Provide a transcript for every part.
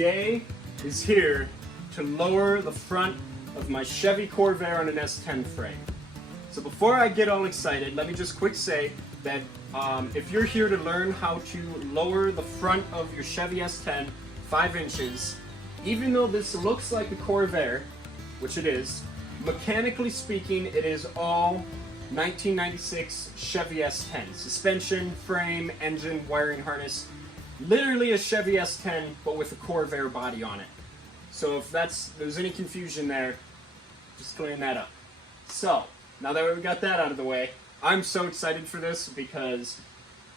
day is here to lower the front of my Chevy Corvair on an S10 frame. So before I get all excited, let me just quick say that if you're here to learn how to lower the front of your Chevy S10 5 inches, even though this looks like a Corvair, which it is, mechanically speaking, it is all 1996 Chevy S10. Suspension, frame, engine, wiring harness. Literally a Chevy S10, but with a Corvair body on it. So if there's any confusion there, just clearing that up. So, now that we got that out of the way, I'm so excited for this because,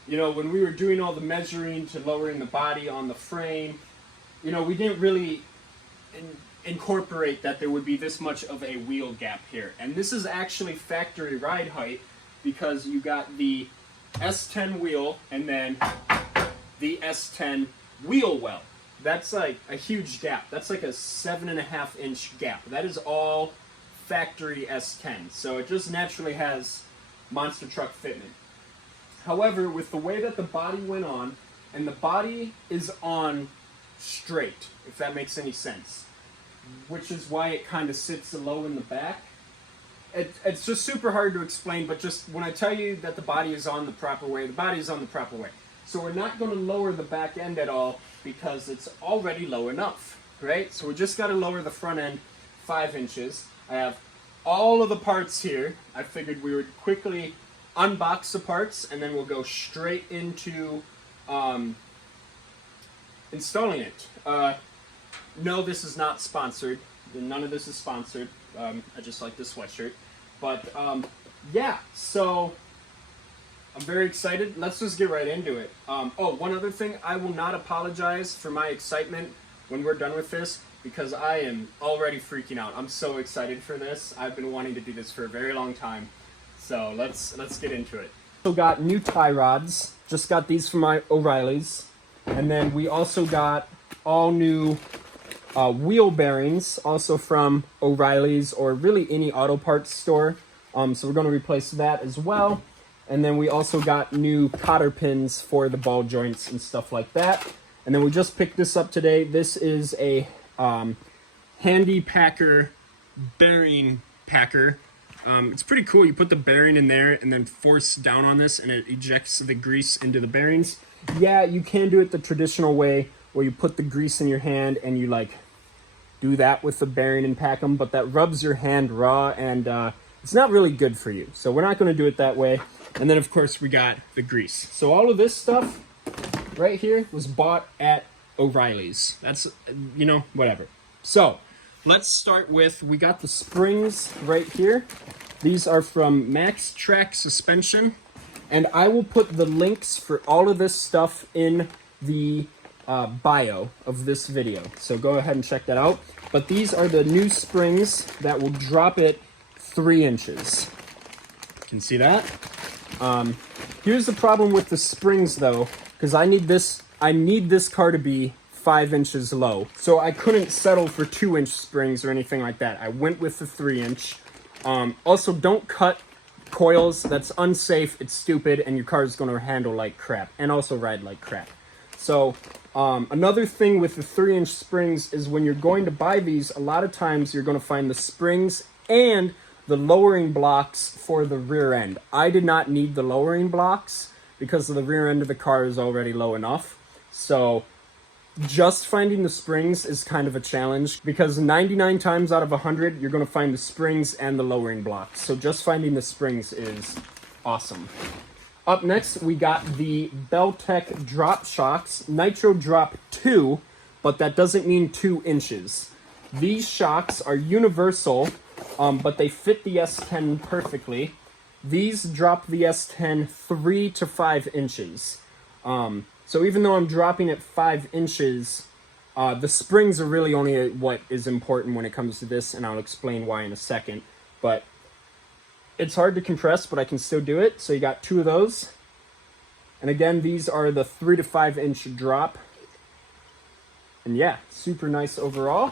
you know, when we were doing all the measuring to lowering the body on the frame, you know, we didn't really incorporate that there would be this much of a wheel gap here. And this is actually factory ride height because you got the S10 wheel and then the S10 wheel well. That's like a huge gap. That's like a 7.5 inch gap. That is all factory S10. So it just naturally has monster truck fitment. However, with the way that the body went on, and the body is on straight, if that makes any sense, which is why it kind of sits low in the back. It's just super hard to explain, but just when I tell you that the body is on the proper way, the body is on the proper way. So we're not going to lower the back end at all because it's already low enough, right? So we just got to lower the front end 5 inches. I have all of the parts here. I figured we would quickly unbox the parts and then we'll go straight into installing it. No, this is not sponsored. None of this is sponsored. I just like the sweatshirt. But yeah, so I'm very excited. Let's just get right into it. Oh, one other thing. I will not apologize for my excitement when we're done with this because I am already freaking out. I'm so excited for this. I've been wanting to do this for a very long time. So let's get into it. Also got new tie rods. Just got these from my O'Reilly's. And then we also got all new wheel bearings, also from O'Reilly's or really any auto parts store. So we're going to replace that as well. And then we also got new cotter pins for the ball joints and stuff like that. And then we just picked this up today. This is a handy packer bearing packer. It's pretty cool. You put the bearing in there and then force down on this and it ejects the grease into the bearings. Yeah, you can do it the traditional way where you put the grease in your hand and you like do that with the bearing and pack them, but that rubs your hand raw and it's not really good for you. So we're not going to do it that way. And then of course we got the grease. So all of this stuff right here was bought at O'Reilly's. That's, you know, whatever. So let's start with, we got the springs right here. These are from Max Track Suspension. And I will put the links for all of this stuff in the bio of this video. So go ahead and check that out. But these are the new springs that will drop it 3 inches. You can see that. Here's the problem with the springs though, because I need this car to be 5 inches low. So I couldn't settle for 2-inch springs or anything like that. I went with the 3-inch. Also, don't cut coils. That's unsafe, it's stupid, and your car is going to handle like crap and also ride like crap. So another thing with the 3-inch springs is when you're going to buy these, a lot of times you're going to find the springs and the lowering blocks for the rear end. I did not need the lowering blocks because the rear end of the car is already low enough. So just finding the springs is kind of a challenge because 99 times out of 100, you're going to find the springs and the lowering blocks. So just finding the springs is awesome. Up next, we got the Beltec Drop Shocks Nitro Drop 2, but that doesn't mean 2 inches. These shocks are universal, but they fit the S10 perfectly. These drop the S10 3 to 5 inches. So even though I'm dropping it 5 inches, the springs are really only what is important when it comes to this, and I'll explain why in a second. But it's hard to compress, but I can still do it. So you got 2 of those. And again, these are the 3 to 5 inch drop. And yeah, super nice overall.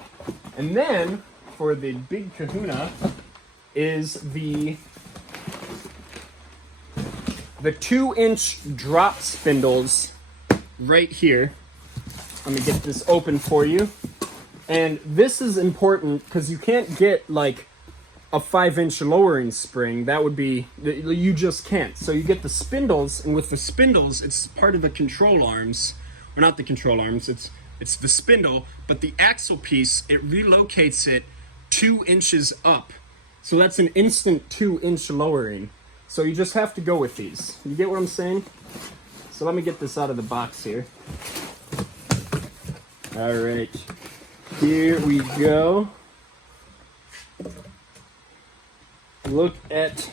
And then for the big kahuna is the 2-inch drop spindles right here. Let me get this open for you. And this is important because you can't get like a 5-inch lowering spring. That would be, you just can't. So you get the spindles, and with the spindles, it's part of the control arms, or not the control arms, it's the spindle, but the axle piece, it relocates it 2 inches up. So that's an instant 2-inch lowering. So you just have to go with these. You get what I'm saying? So let me get this out of the box here. All right, here we go. Look at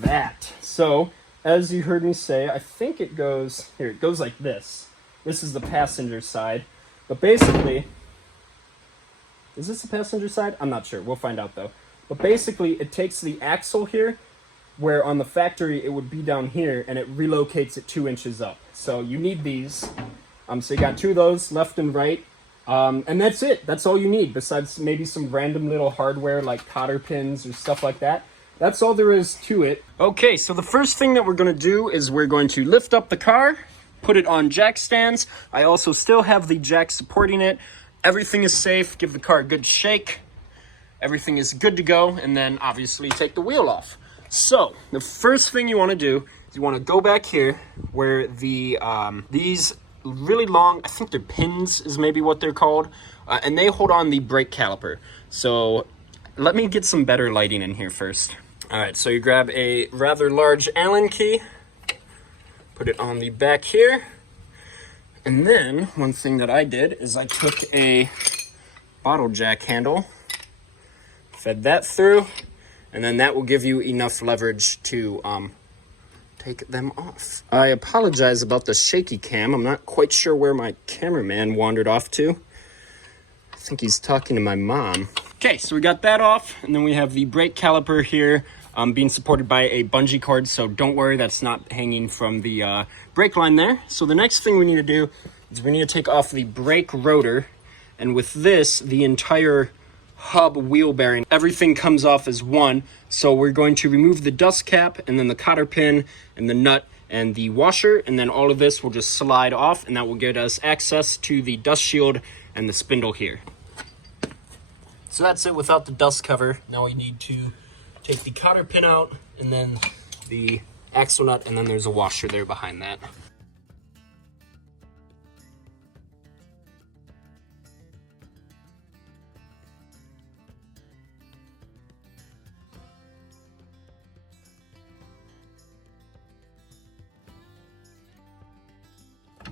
that. So, as you heard me say, I think it goes, here, it goes like this. This is the passenger side. But basically, is this the passenger side? I'm not sure. We'll find out though. But basically, it takes the axle here, where on the factory it would be down here, and it relocates it 2 inches up. So you need these. So you got 2 of those, left and right. And that's it. That's all you need, besides maybe some random little hardware like cotter pins or stuff like that. That's all there is to it. Okay, so the first thing that we're going to do is we're going to lift up the car, put it on jack stands. I also still have the jack supporting it. Everything is safe. Give the car a good shake. Everything is good to go, and then obviously take the wheel off. So the first thing you want to do is you want to go back here where the these really long, I think they're pins is maybe what they're called, and they hold on the brake caliper. So let me get some better lighting in here first. All right, so you grab a rather large Allen key, put it on the back here, and then one thing that I did is I took a bottle jack handle, fed that through, and then that will give you enough leverage to take them off. I apologize about the shaky cam. I'm not quite sure where my cameraman wandered off to. I think he's talking to my mom. Okay, so we got that off, and then we have the brake caliper here being supported by a bungee cord, so don't worry, that's not hanging from the brake line there. So the next thing we need to do is we need to take off the brake rotor, and with this, the entire hub wheel bearing, everything comes off as one. So we're going to remove the dust cap, and then the cotter pin, and the nut, and the washer, and then all of this will just slide off, and that will get us access to the dust shield and the spindle here. So that's it without the dust cover. Now we need to take the cotter pin out, and then the axle nut, and then there's a washer there behind that.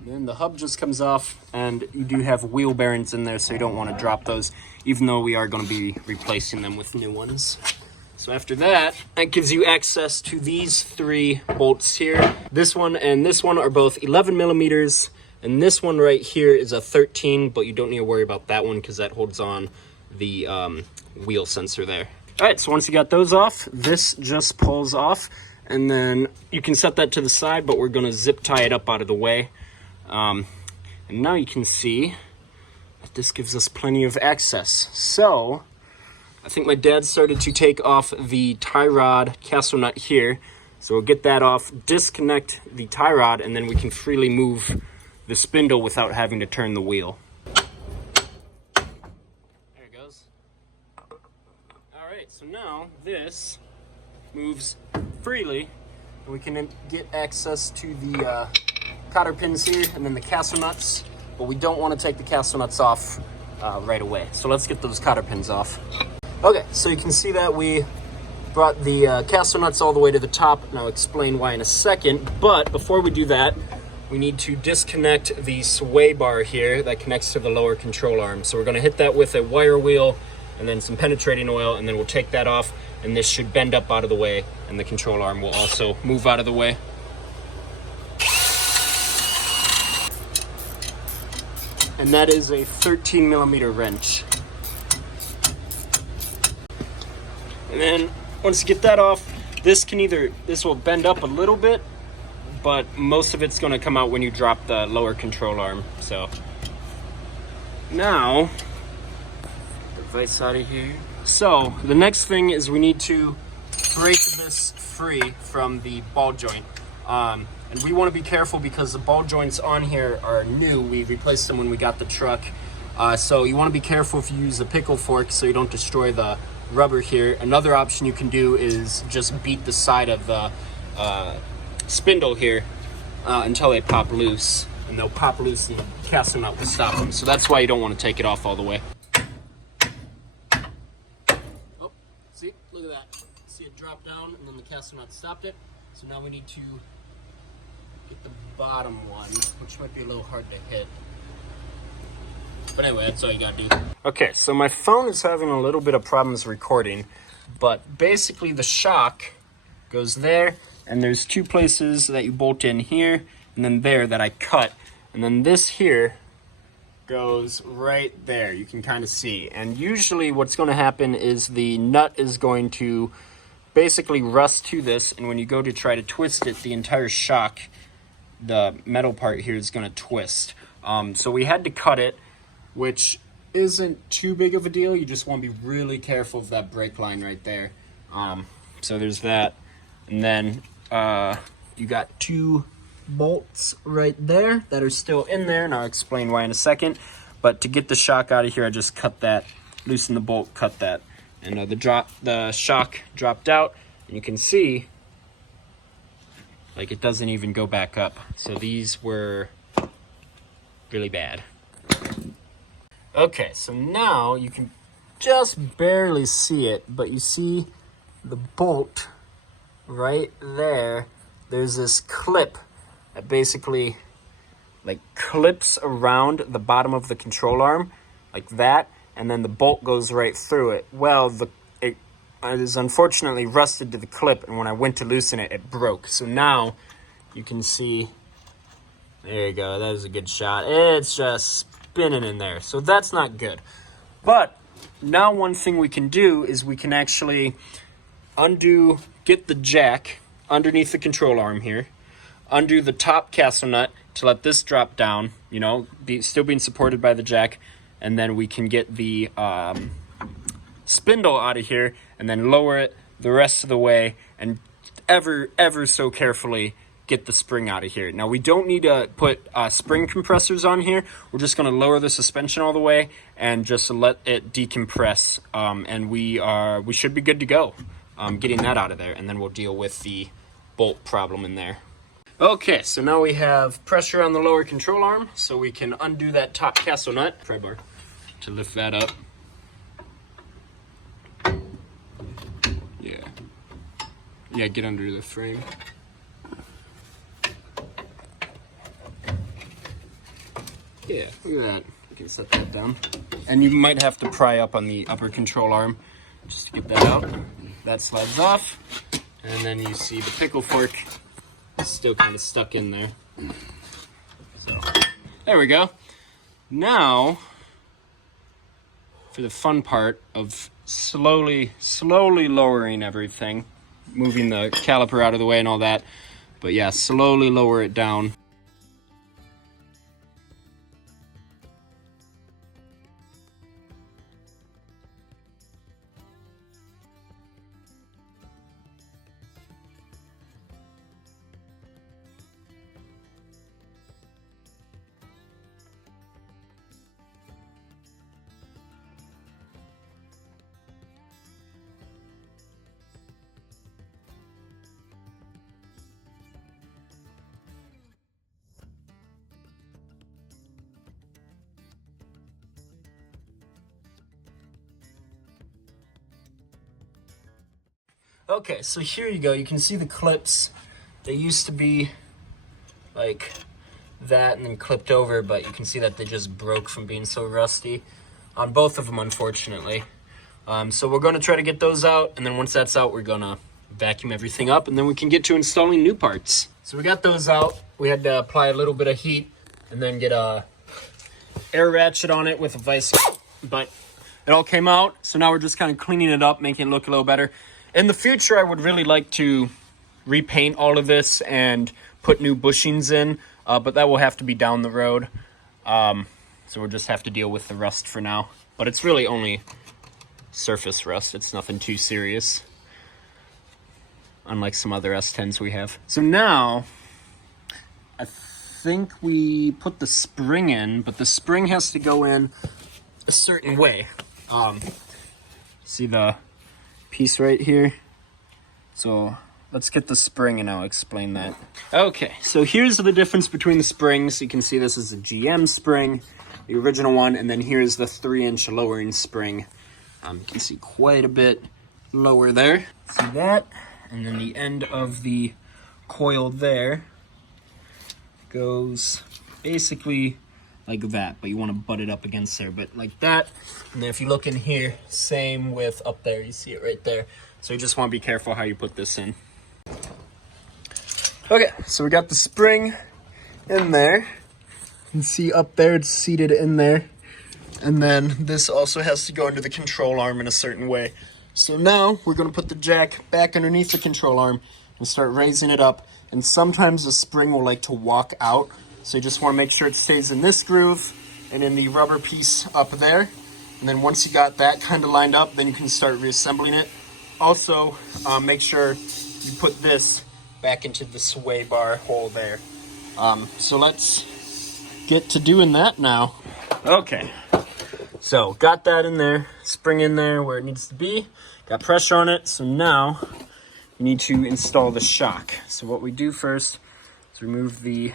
Then the hub just comes off, and you do have wheel bearings in there, so you don't want to drop those, even though we are going to be replacing them with new ones. So after that, that gives you access to these 3 bolts here. This one and this one are both 11 millimeters, and this one right here is a 13, but you don't need to worry about that one because that holds on the wheel sensor there. All right, so once you got those off, this just pulls off, and then you can set that to the side, but we're going to zip tie it up out of the way. And now you can see that this gives us plenty of access. So I think my dad started to take off the tie rod castle nut here. So we'll get that off, disconnect the tie rod, and then we can freely move the spindle without having to turn the wheel. There it goes. All right, so now this moves freely, and we can get access to the cotter pins here, and then the castle nuts, but we don't want to take the castle nuts off right away. So let's get those cotter pins off. Okay, so you can see that we brought the castle nuts all the way to the top, and I'll explain why in a second. But before we do that, we need to disconnect the sway bar here that connects to the lower control arm. So we're going to hit that with a wire wheel and then some penetrating oil, and then we'll take that off, and this should bend up out of the way, and the control arm will also move out of the way. And that is a 13 millimeter wrench. And then once you get that off, this will bend up a little bit, but most of it's going to come out when you drop the lower control arm. So now, the vise out of here. So the next thing is we need to break this free from the ball joint. And And we want to be careful because the ball joints on here are new. We replaced them when we got the truck. So you want to be careful if you use a pickle fork so you don't destroy the rubber here. Another option you can do is just beat the side of the spindle here until they pop loose. And they'll pop loose and casting nut will stop them. So that's why you don't want to take it off all the way. Oh, see? Look at that. See it drop down and then the casting nut stopped it. So now we need to get the bottom one, which might be a little hard to hit. But anyway, that's all you gotta do. Okay, so my phone is having a little bit of problems recording, but basically the shock goes there, and there's two places that you bolt in here, and then there that I cut. And then this here goes right there, you can kind of see. And usually what's gonna happen is the nut is going to basically rust to this, and when you go to try to twist it, the entire shock, the metal part here, is gonna twist. So we had to cut it, which isn't too big of a deal. You just want to be really careful of that brake line right there. So there's that. And then you got two bolts right there that are still in there, and I'll explain why in a second. But to get the shock out of here, I just cut that, loosen the bolt, cut that. And the shock dropped out, and you can see, like, it doesn't even go back up. So these were really bad. Okay, so now you can just barely see it, but you see the bolt right there. There's this clip that basically like clips around the bottom of the control arm like that, and then the bolt goes right through it. Well, it is unfortunately rusted to the clip, and when I went to loosen it, it broke. So now you can see, there you go, that is a good shot. It's just spinning in there, so that's not good. But now one thing we can do is we can actually get the jack underneath the control arm here, undo the top castle nut to let this drop down, you know, still being supported by the jack, and then we can get the spindle out of here and then lower it the rest of the way and ever so carefully get the spring out of here. Now we don't need to put spring compressors on here. We're just going to lower the suspension all the way and just let it decompress, and we should be good to go getting that out of there, and then we'll deal with the bolt problem in there. Okay, so now we have pressure on the lower control arm, so we can undo that top castle nut, pry bar, to lift that up. Yeah, get under the frame. Yeah, look at that. You can set that down. And you might have to pry up on the upper control arm just to get that out. That slides off. And then you see the pickle fork is still kind of stuck in there. So, there we go. Now, for the fun part of slowly lowering everything, moving the caliper out of the way and all that. But yeah, slowly lower it down. Okay, so here you go. You can see the clips. They used to be like that and then clipped over, but you can see that they just broke from being so rusty on both of them, unfortunately. So we're going to try to get those out, and then once that's out, we're going to vacuum everything up, and then we can get to installing new parts. So we got those out. We had to apply a little bit of heat and then get a air ratchet on it with a vise, but it all came out. So now we're just kind of cleaning it up, making it look a little better. In the future, I would really like to repaint all of this and put new bushings in, but that will have to be down the road. So we'll just have to deal with the rust for now. But it's really only surface rust. It's nothing too serious, unlike some other S10s we have. So now, I think we put the spring in, but the spring has to go in a certain way. See the piece right here? So let's get the spring and I'll explain that. Okay, so here's the difference between the springs. You can see this is a GM spring, the original one, and then here's the 3-inch lowering spring. You can see quite a bit lower there. See that? And then the end of the coil there goes basically like that, but you want to butt it up against there, but like that. And then if you look in here, same with up there, you see it right there. So you just want to be careful how you put this in. Okay, so we got the spring in there. You can see up there, it's seated in there. And then this also has to go into the control arm in a certain way. So now we're going to put the jack back underneath the control arm and start raising it up. And sometimes the spring will like to walk out. So you just want to make sure it stays in this groove and in the rubber piece up there. And then once you got that kind of lined up, then you can start reassembling it. Also, make sure you put this back into the sway bar hole there. So let's get to doing that now. Okay, so got that in there, spring in there where it needs to be, got pressure on it. So now you need to install the shock. So what we do first is remove the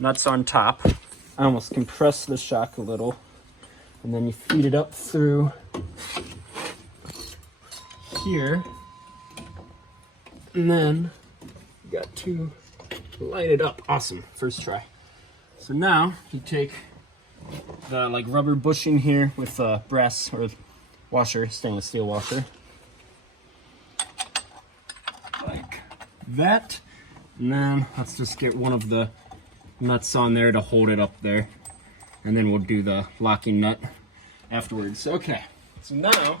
nuts on top. I almost compress the shock a little, and then you feed it up through here, and then you got to line it up. Awesome, first try. So now you take the like rubber bushing here with a brass or washer, stainless steel washer, like that, and then let's just get one of the nuts on there to hold it up there, and then we'll do the locking nut afterwards. Okay, so now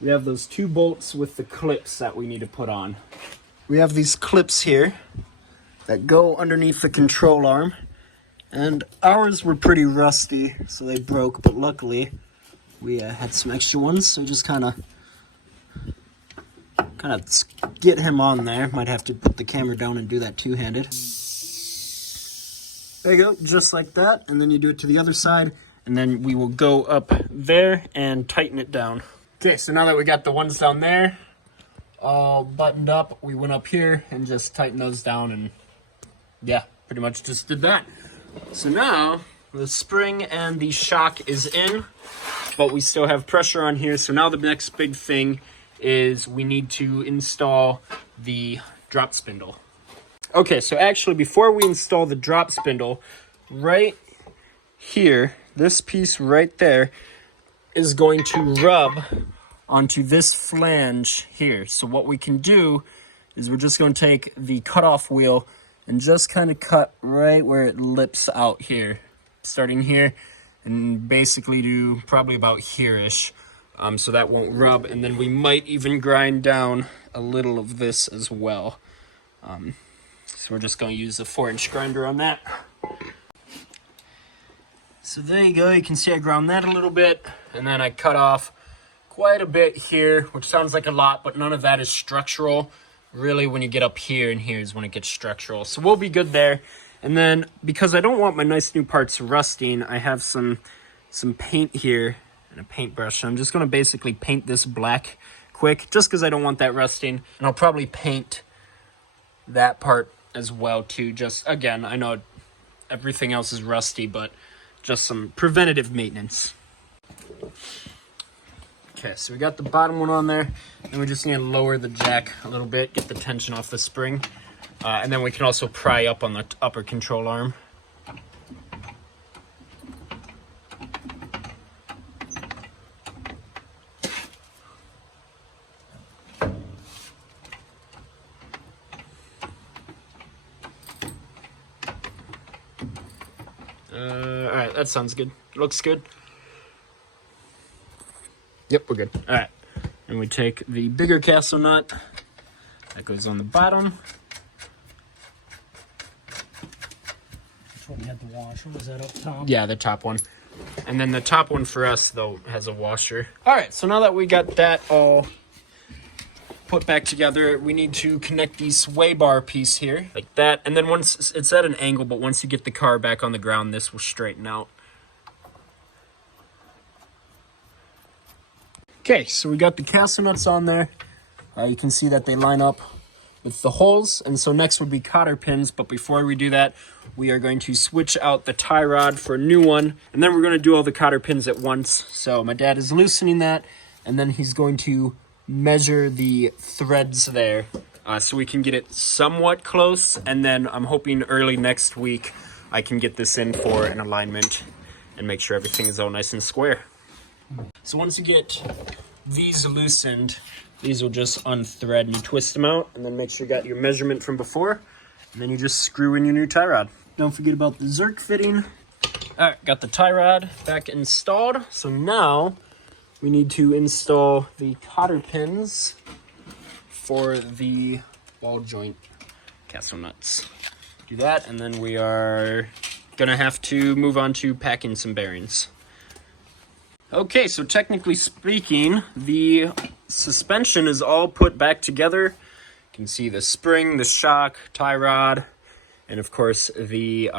we have those 2 bolts with the clips that we need to put on. We have these clips here that go underneath the control arm, and ours were pretty rusty, so they broke, but luckily we had some extra ones, so just kind of get him on there. Might have to put the camera down and do that two-handed. There you go, just like that, and then you do it to the other side, and then we will go up there and tighten it down. Okay, so now that we got the ones down there all buttoned up, we went up here and just tightened those down, and yeah, pretty much just did that. So now the spring and the shock is in, but we still have pressure on here. So now the next big thing is we need to install the drop spindle. Okay, so actually before we install the drop spindle, right here, this piece right there is going to rub onto this flange here. So what we can do is we're just going to take the cutoff wheel and just kind of cut right where it lips out here, starting here, and basically do probably about here-ish, so that won't rub. And then we might even grind down a little of this as well. So we're just going to use a 4-inch grinder on that. So there you go, you can see I ground that a little bit, and then I cut off quite a bit here, which sounds like a lot, but none of that is structural. Really, when you get up here and here is when it gets structural. So we'll be good there. And then, because I don't want my nice new parts rusting, I have some paint here and a paintbrush. So I'm just going to basically paint this black quick, just because I don't want that rusting. And I'll probably paint that part as well, too. Just, again, I know everything else is rusty, but just some preventative maintenance. Okay, so we got the bottom one on there, and we just need to lower the jack a little bit, get the tension off the spring, and then we can also pry up on the upper control arm. Alright, that sounds good. Looks good. Yep, we're good. All right, and we take the bigger castle nut that goes on the bottom. Which one had the washer? Was that up top? Yeah, the top one. And then the top one for us, though, has a washer. All right, so now that we got that all put back together, we need to connect the sway bar piece here, like that. And then once it's at an angle, but once you get the car back on the ground, this will straighten out. Okay, so we got the castle nuts on there. You can see that they line up with the holes. And so next would be cotter pins. But before we do that, we are going to switch out the tie rod for a new one. And then we're going to do all the cotter pins at once. So my dad is loosening that. And then he's going to measure the threads there so we can get it somewhat close. And then I'm hoping early next week I can get this in for an alignment and make sure everything is all nice and square. So once you get these loosened, these will just unthread and you twist them out, and then make sure you got your measurement from before, and then you just screw in your new tie rod. Don't forget about the Zerk fitting. All right, got the tie rod back installed. So now we need to install the cotter pins for the ball joint castle nuts. Do that, and then we are gonna have to move on to packing some bearings. Okay, so technically speaking, the suspension is all put back together. You can see the spring, the shock, tie rod, and of course the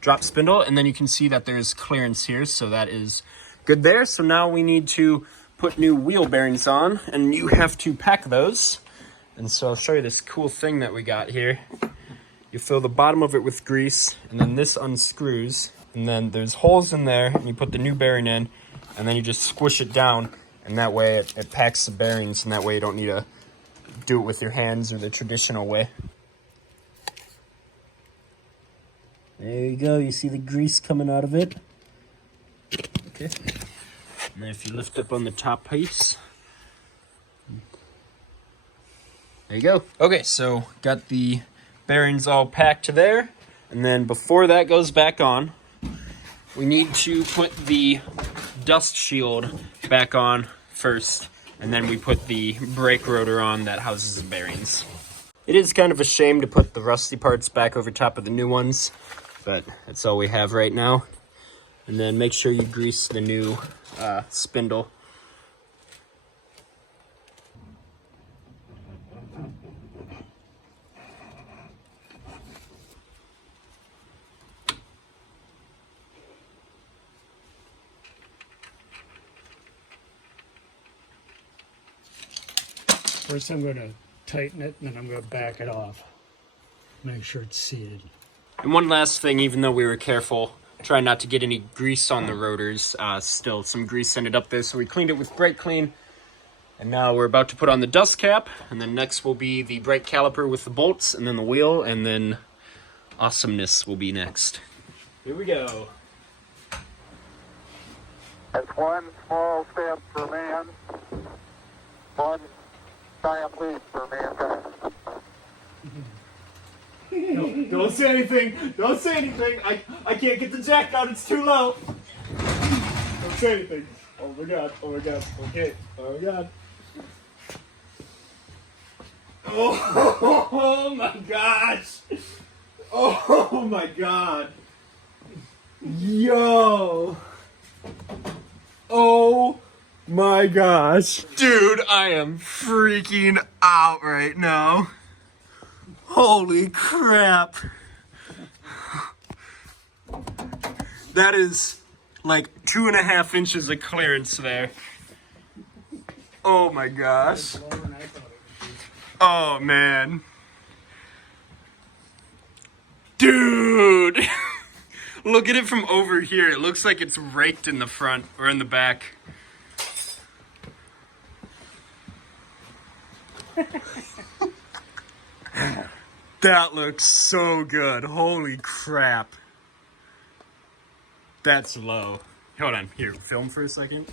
drop spindle. And then you can see that there's clearance here, so that is good there. So now we need to put new wheel bearings on, and you have to pack those. And so I'll show you this cool thing that we got here. You fill the bottom of it with grease, and then this unscrews, and then there's holes in there, and you put the new bearing in, and then you just squish it down, and that way it packs the bearings, and that way you don't need to do it with your hands or the traditional way. There you go, you see the grease coming out of it. Okay. And then if you lift up on the top piece, there you go. Okay, so got the bearings all packed to there, and then before that goes back on, we need to put the dust shield back on first, and then we put the brake rotor on that houses the bearings. It is kind of a shame to put the rusty parts back over top of the new ones, but that's all we have right now. And then make sure you grease the new spindle. First I'm going to tighten it, and then I'm going to back it off. Make sure it's seated. And one last thing, even though we were careful, try not to get any grease on the rotors. Still, some grease ended up there, so we cleaned it with brake clean. And now we're about to put on the dust cap, and then next will be the brake caliper with the bolts, and then the wheel, and then awesomeness will be next. Here we go. It's one small step for man, one giant leap for mankind. Don't say anything. Don't say anything. I can't get the jack out. It's too low. Don't say anything. Oh my god. Oh my god. Okay. Oh my god. Oh my gosh. Oh my god. Yo. Oh my gosh. Dude, I am freaking out right now. Holy crap. That is like 2.5 inches of clearance there. Oh my gosh. Oh man. Dude. Look at it from over here. It looks like it's raked in the front or in the back. That looks so good. Holy crap. That's low. Hold on. Here, film for a second.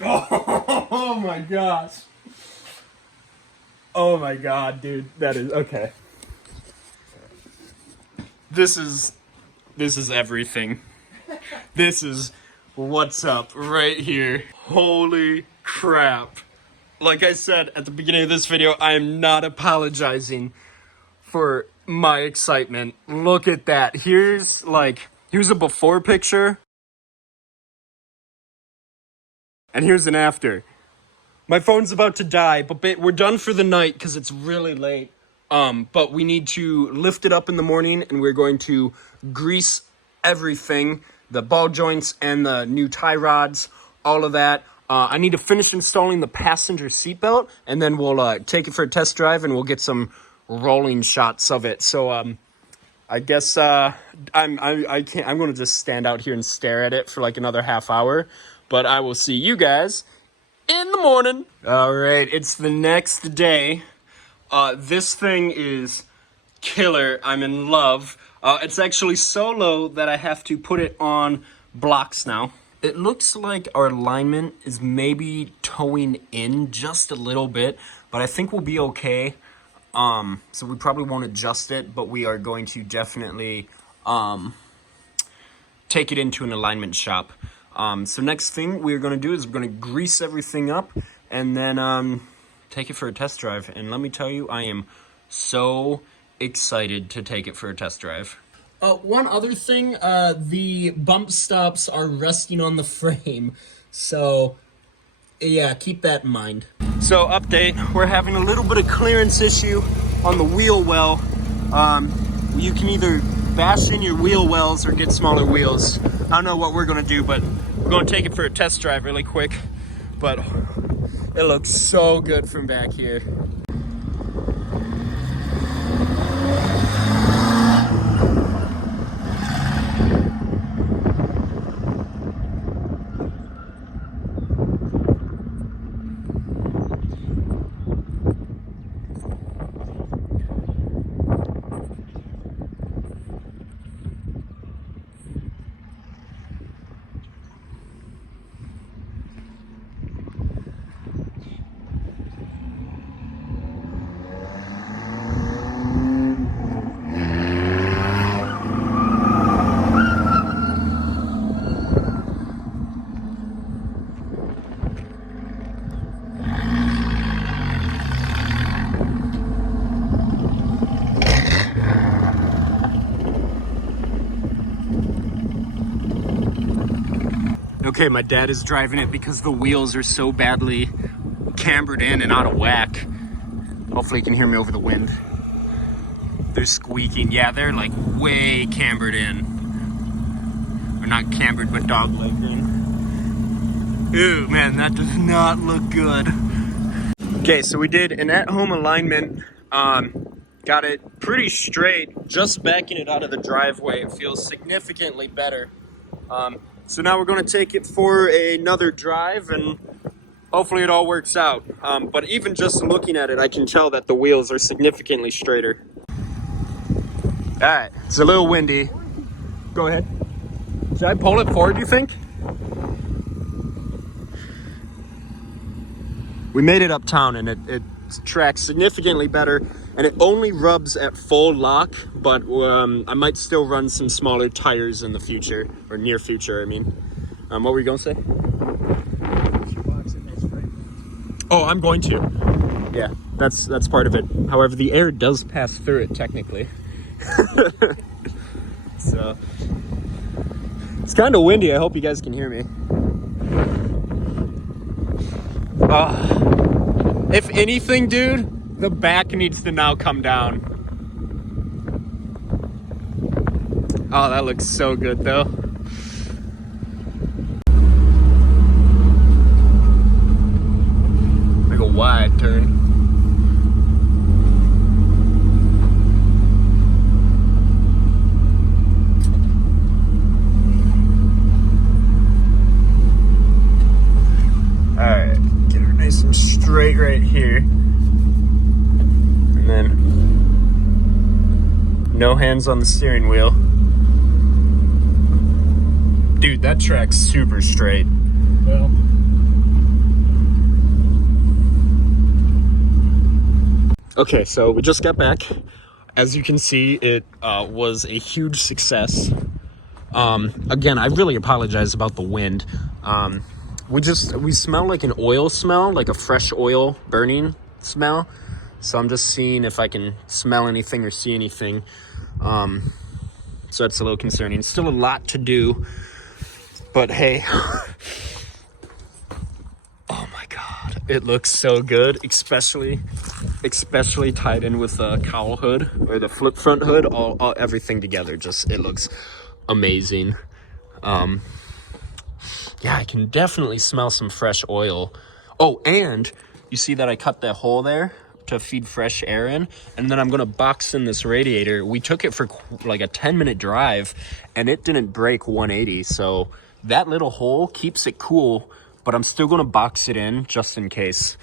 Oh my gosh. Oh my god, dude. That is okay. This is everything. This is what's up right here. Holy crap. Like I said at the beginning of this video, I am not apologizing for my excitement. Look at that. Here's a before picture and here's an after. My phone's about to die, but we're done for the night because it's really late. But we need to lift it up in the morning, and we're going to grease everything, the ball joints and the new tie rods, all of that. I need to finish installing the passenger seatbelt, and then we'll take it for a test drive, and we'll get some rolling shots of it. So I guess I'm going to just stand out here and stare at it for like another half hour. But I will see you guys in the morning. All right, it's the next day. This thing is killer. I'm in love. It's actually so low that I have to put it on blocks now. It looks like our alignment is maybe towing in just a little bit, but I think we'll be okay. So we probably won't adjust it, but we are going to definitely take it into an alignment shop. So next thing we're going to do is we're going to grease everything up and then take it for a test drive. And let me tell you, I am so excited to take it for a test drive. One other thing, the bump stops are resting on the frame. So yeah, keep that in mind. So update, we're having a little bit of clearance issue on the wheel well. You can either bash in your wheel wells or get smaller wheels. I don't know what we're gonna do, but we're gonna take it for a test drive really quick. But it looks so good from back here. Okay, my dad is driving it because the wheels are so badly cambered in and out of whack. Hopefully you can hear me over the wind. They're squeaking. Yeah, they're like way cambered in. Or not cambered, but dog-legged in. Ooh, man, that does not look good. Okay, so we did an at-home alignment. Got it pretty straight. Just backing it out of the driveway, it feels significantly better. So now we're going to take it for another drive, and hopefully it all works out. But even just looking at it, I can tell that the wheels are significantly straighter. All right, it's a little windy. Go ahead. Should I pull it forward, you think? We made it uptown, and it tracks significantly better, and it only rubs at full lock, but I might still run some smaller tires in the future, or near future, I mean. What were you going to say? Oh, I'm going to. Yeah, that's part of it. However, the air does pass through it, technically. So, it's kind of windy. I hope you guys can hear me. If anything, dude, the back needs to now come down. Oh, that looks so good, though. Like a wide turn. Alright, get her nice and straight right here. And then no hands on the steering wheel. Dude, that track's super straight. Well, okay, so we just got back. As you can see, it was a huge success. Again, I really apologize about the wind. We smell like an oil smell, like a fresh oil burning smell. So I'm just seeing if I can smell anything or see anything. So that's a little concerning. Still a lot to do, but hey. It looks so good, especially tied in with the cowl hood or the flip front hood, all everything together. Just, it looks amazing. Yeah, I can definitely smell some fresh oil. Oh, and you see that I cut that hole there to feed fresh air in, and then I'm gonna box in this radiator. We took it for like a 10-minute drive, and it didn't break 180, so that little hole keeps it cool, but I'm still gonna box it in just in case.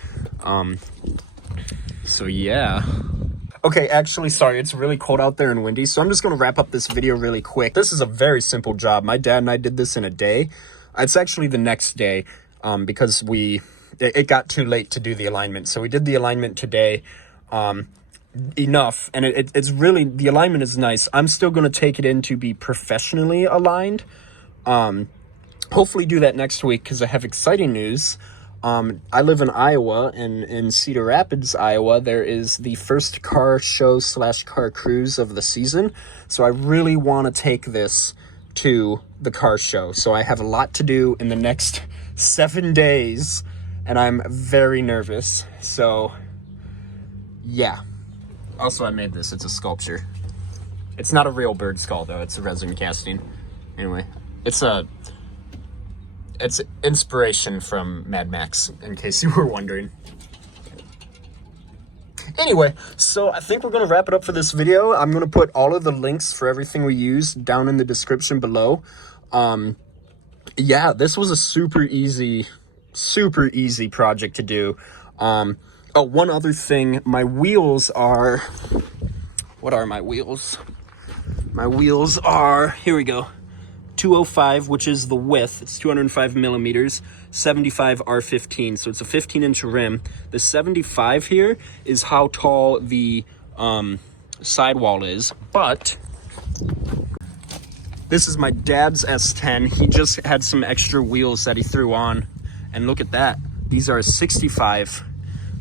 So yeah. Okay, actually, sorry, it's really cold out there and windy, so I'm just gonna wrap up this video really quick. This is a very simple job. My dad and I did this in a day. It's actually the next day, because it got too late to do the alignment. So we did the alignment today, enough, and it's really, the alignment is nice. I'm still gonna take it in to be professionally aligned. Hopefully do that next week, because I have exciting news. I live in Iowa, and in Cedar Rapids, Iowa, there is the first car show / car cruise of the season. So I really want to take this to the car show. So I have a lot to do in the next 7 days, and I'm very nervous. So yeah. Also, I made this. It's a sculpture. It's not a real bird skull, though. It's a resin casting. Anyway, it's inspiration from Mad Max, in case you were wondering. Anyway, so I think we're going to wrap it up for this video. I'm going to put all of the links for everything we used down in the description below. Yeah, this was a super easy project to do. Oh, one other thing. My wheels are... What are my wheels? My wheels are... Here we go. 205, which is the width. It's 205 millimeters. 75 R15, so it's a 15-inch rim. The 75 here is how tall the sidewall is, but this is my dad's S10. He just had some extra wheels that he threw on, and look at that. These are a 65.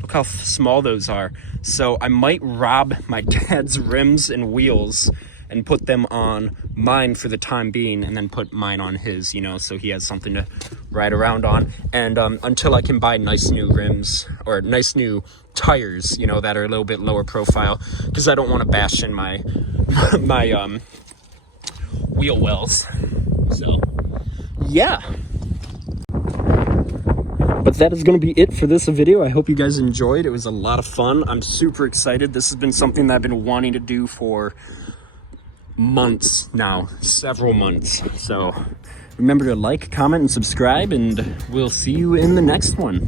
Look how small those are. So I might rob my dad's rims and wheels and put them on mine for the time being, and then put mine on his, you know, so he has something to ride around on. And until I can buy nice new rims or nice new tires, you know, that are a little bit lower profile, because I don't want to bash in my wheel wells. So yeah. But that is going to be it for this video. I hope you guys enjoyed. It was a lot of fun. I'm super excited. This has been something that I've been wanting to do for months now, several months. So remember to like, comment, and subscribe, and we'll see you in the next one.